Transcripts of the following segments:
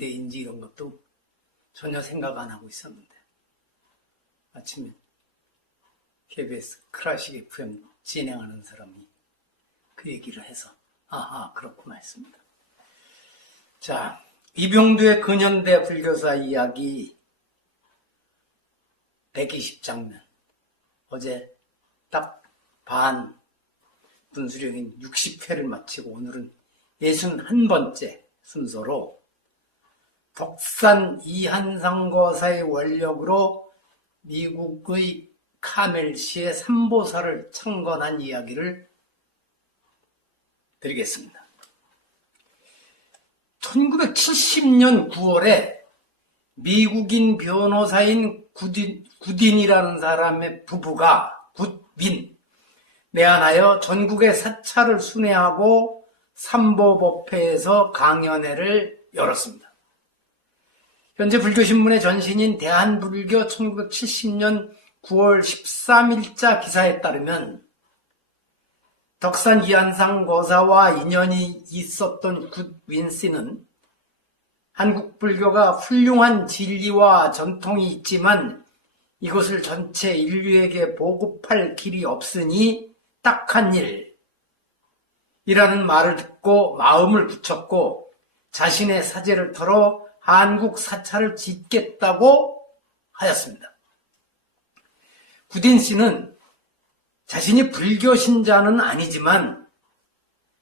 인지 이런 것도 전혀 생각 안 하고 있었는데 아침에 KBS 클래식 FM 진행하는 사람이 그 얘기를 해서 아하 그렇구나 했습니다. 자, 이병두의 근현대 불교사 이야기 120장면 어제 딱 반 분수령인 60회를 마치고 오늘은 61번째 순서로 덕산 이한상 거사의 원력으로 미국의 카멜시의 삼보사를 창건한 이야기를 드리겠습니다. 1970년 9월에 미국인 변호사인 굿윈이라는 사람의 부부가 굿윈 내한하여 전국의 사찰을 순회하고 삼보법회에서 강연회를 열었습니다. 현재 불교신문의 전신인 대한불교 1970년 9월 13일자 기사에 따르면 덕산 이한상 거사와 인연이 있었던 굿윈 씨는 한국 불교가 훌륭한 진리와 전통이 있지만 이것을 전체 인류에게 보급할 길이 없으니 딱한 일이라는 말을 듣고 마음을 굳혔고 자신의 사제를 털어 한국 사찰을 짓겠다고 하였습니다. 굿윈 씨는 자신이 불교 신자는 아니지만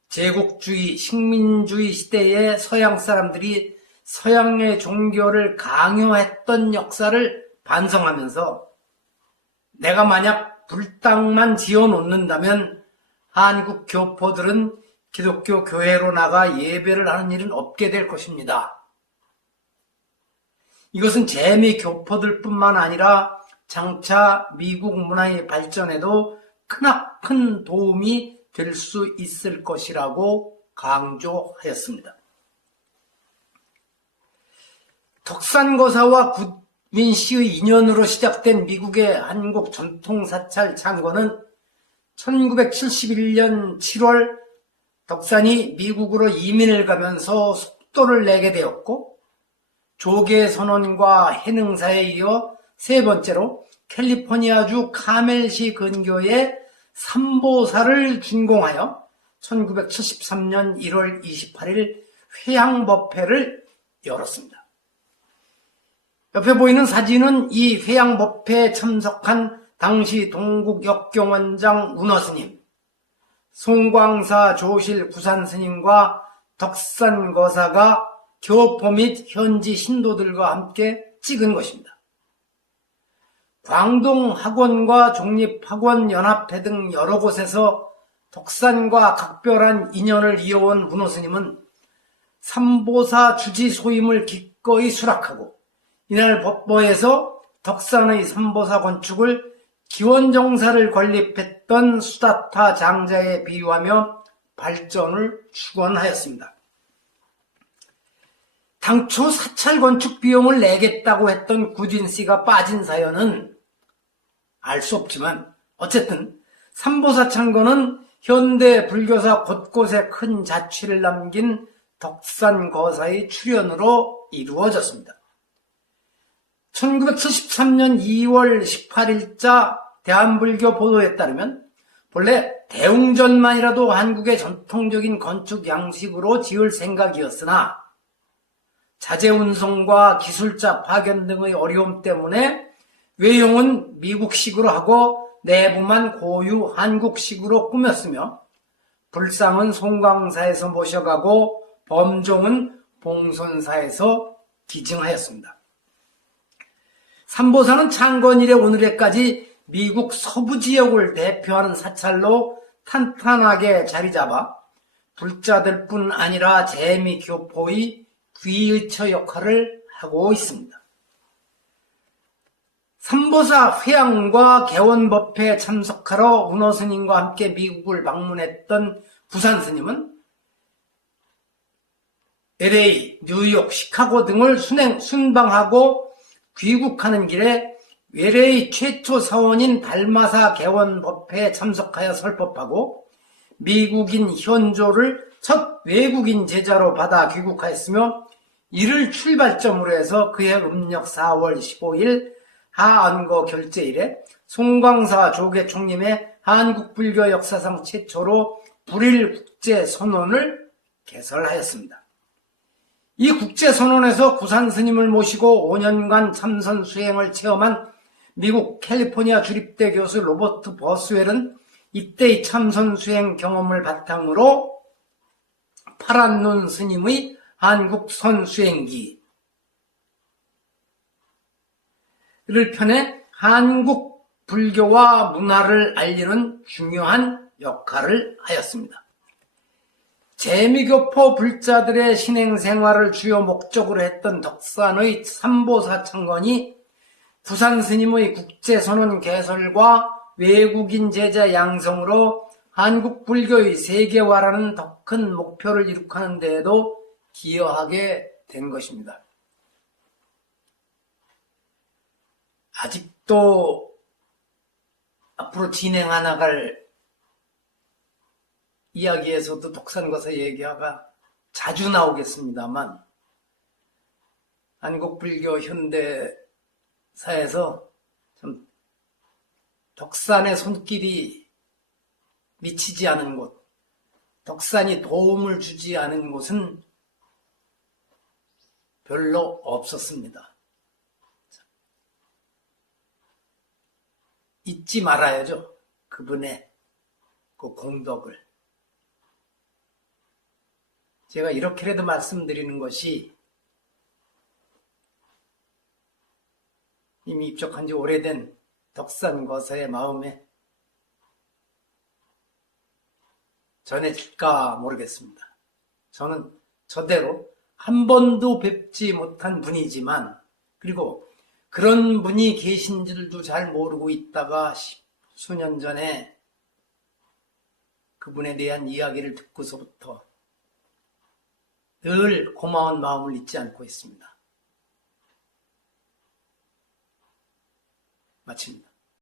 제국주의, 식민주의 시대에 서양 사람들이 서양의 종교를 강요했던 역사를 반성하면서 내가 만약 불당만 지어놓는다면 한국 교포들은 기독교 교회로 나가 예배를 하는 일은 없게 될 것입니다. 이것은 재미 교포들뿐만 아니라 장차 미국 문화의 발전에도 크나큰 도움이 될 수 있을 것이라고 강조하였습니다. 덕산 거사와 굿윈 씨의 인연으로 시작된 미국의 한국 전통사찰 창건은 1971년 7월 덕산이 미국으로 이민을 가면서 속도를 내게 되었고 조계선언과 해능사에 이어 세 번째로 캘리포니아주 카멜시 근교에 삼보사를 준공하여 1973년 1월 28일 회양법회를 열었습니다. 옆에 보이는 사진은 이 회양법회에 참석한 당시 동국 역경원장 운허스님, 송광사 조실 구산스님과 덕산거사가 교포 및 현지 신도들과 함께 찍은 것입니다. 광동학원과 종립학원연합회 등 여러 곳에서 덕산과 각별한 인연을 이어온 운허스님은 삼보사 주지 소임을 기꺼이 수락하고 이날 법보에서 덕산의 삼보사 건축을 기원정사를 건립했던 수다타 장자에 비유하며 발전을 축원하였습니다. 당초 사찰 건축 비용을 내겠다고 했던 굿윈 씨가 빠진 사연은 알 수 없지만 어쨌든 삼보사 창건은 현대 불교사 곳곳에 큰 자취를 남긴 덕산 거사의 출연으로 이루어졌습니다. 1973년 2월 18일자 대한불교 보도에 따르면 본래 대웅전만이라도 한국의 전통적인 건축 양식으로 지을 생각이었으나 자재운송과 기술자 파견 등의 어려움 때문에 외형은 미국식으로 하고 내부만 고유 한국식으로 꾸몄으며 불상은 송광사에서 모셔가고 범종은 봉선사에서 기증하였습니다. 삼보사는 창건 이래 오늘에까지 미국 서부 지역을 대표하는 사찰로 탄탄하게 자리잡아 불자들뿐 아니라 재미 교포의 귀의처 역할을 하고 있습니다. 삼보사 회양과 개원법회에 참석하러 운허스님과 함께 미국을 방문했던 부산스님은 LA, 뉴욕, 시카고 등을 순방하고 귀국하는 길에 LA 최초 사원인 달마사 개원법회에 참석하여 설법하고 미국인 현조를 첫 외국인 제자로 받아 귀국하였으며 이를 출발점으로 해서 그해 음력 4월 15일 하안거 결재일에 송광사 조계 총림의 한국불교 역사상 최초로 불일 국제선언을 개설하였습니다. 이 국제선언에서 구산 스님을 모시고 5년간 참선 수행을 체험한 미국 캘리포니아 주립대 교수 로버트 버스웰은 이때의 참선 수행 경험을 바탕으로 파란눈 스님의 한국 선수행기를 펴내 한국 불교와 문화를 알리는 중요한 역할을 하였습니다. 재미교포 불자들의 신행생활을 주요 목적으로 했던 덕산의 삼보사창건이 구산 스님의 국제선언 개설과 외국인 제자 양성으로 한국 불교의 세계화라는 더 큰 목표를 이룩하는 데에도 기여하게 된 것입니다. 아직도 앞으로 진행해 나갈 이야기에서도 덕산거사 얘기가 자주 나오겠습니다만 한국 불교 현대사에서 좀 덕산의 손길이 미치지 않은 곳, 덕산이 도움을 주지 않은 곳은 별로 없었습니다. 잊지 말아야죠. 그분의 그 공덕을. 제가 이렇게라도 말씀드리는 것이 이미 입적한 지 오래된 덕산거사의 마음에 전해질까 모르겠습니다. 저는 저대로 한 번도 뵙지 못한 분이지만, 그리고 그런 분이 계신 줄도 잘 모르고 있다가 수년 전에 그분에 대한 이야기를 듣고서부터 늘 고마운 마음을 잊지 않고 있습니다. 마칩니다.